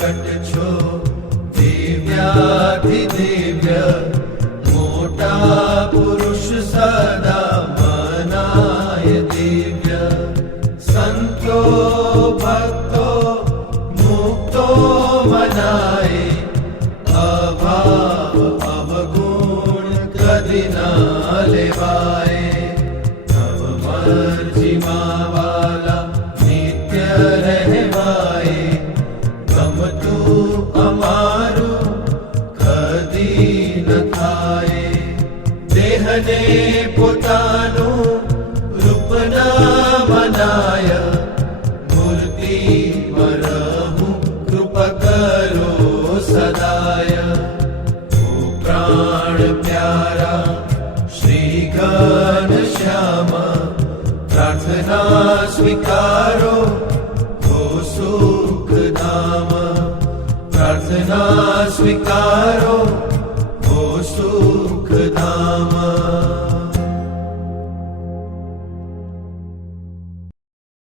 कटक्षो दिव्याधिदिव्य मोटा पुरुष सदा मनाय दिव्य। सन्तो भक्तो मुक्तो मनाय। अभाव अवगुण ગમતું અમારું કદી ન થાય દેહને પોતાનું રૂપ ના મનાય મૂર્તિ મરહું કૃપ કરો સદાય પ્રાણ પ્યારા શ્રી ઘન શ્યામ પ્રાર્થના સ્વીકારો ના સ્વીકારો ઓ